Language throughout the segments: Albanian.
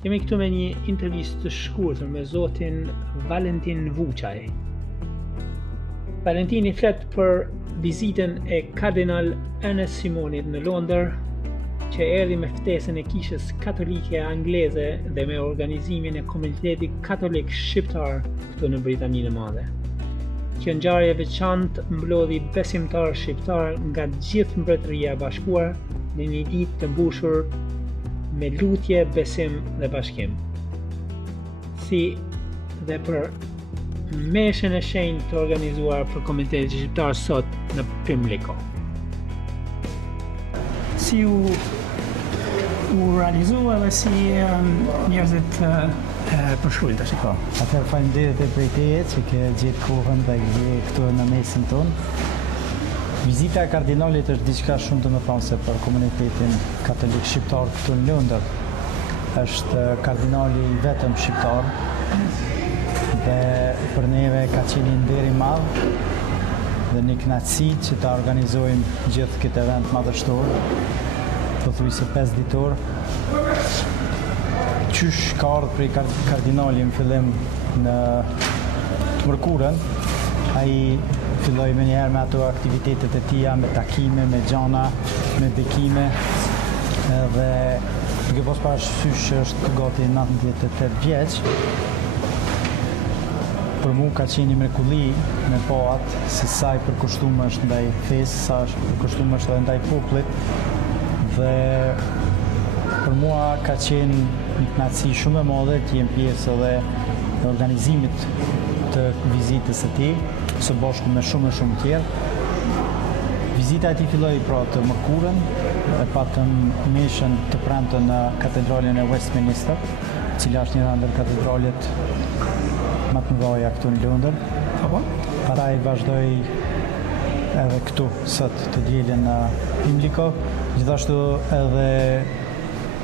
Jemi këtu me një intervistë të shkurtër me zotin Valentin Vuçaj. Valentini flet për vizitën e kardinal Ernest Simonit në Londër, që erdhi me ftesën e Kishës Katolike Angleze dhe me organizimin e Komunitetit Katolik Shqiptar këtu në Britaninë e Madhe. Kjo ngjarje e veçantë mblodhi besimtarë shqiptar nga gjithë Mbretëria e Bashkuar në një ditë të mbushur me lutje, besim dhe bashkim. Si dhe për meshën e shenjtë të organizuar për Komunitetin Shqiptar sot në Pimlico. Si u realizua dhe si njerëzit përshkruajnë tash. Atëherë faleminderit për teje që ke gjetë kohën dhe je këtu në mesin tonë. Vizita e kardinalit është diçka shumë të mëdhense për komunitetin katolik shqiptar këtu në Londër. Është kardinali i vetëm shqiptar dhe për neve ka qenë një nder i madh dhe një kënaqësi që ta organizojmë gjithë këtë event madhështor, pothuajse 5 ditor. Qysh ka ardhur prej kardinali në fillim në të mërkurën, ai filloi më njëherë me ato aktivitetet e tija, me takime, me gjana, me bekime, dhe duke pas parasysh që është gati 98 vjeç, për mu ka qenë një mrekulli me pa atë se sa i përkushtuar është ndaj fesë, sa është përkushtuar është edhe ndaj popullit, dhe për mua ka qenë një kënaqësi shumë e madhe të jem pjesë edhe e organizimit të vizitës së tij, së bashku me shumë tjerë. Vizita e tij filloi pra të mërkurën, e patëm meshën të premten në katedralin e Westminster, e cila është një ndër katedralet më të mëdha këtu në Londër. Pastaj vazhdoi edhe këtu sot të dielën në Pimlico, gjithashtu edhe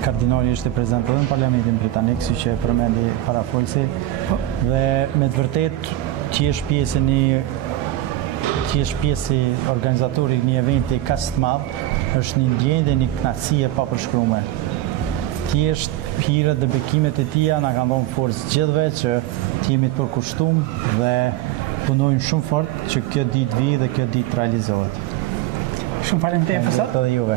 kardinali ishte prezent edhe në Parlamentin Britanik, siç e përmendi parafolsi, dhe me të vërtetë ti je pjesë organizatori një eventi kaq të madh, është një ndjenjë dhe një kënaqësi e papërshkruar. Hirët dhe bekimet e tija na kanë dhënë forcë gjithëve që të jemi të përkushtuar dhe punojmë shumë fort që kjo ditë vi dhe kjo ditë realizohet. Shumë faleminderit për sot. Edhe juve.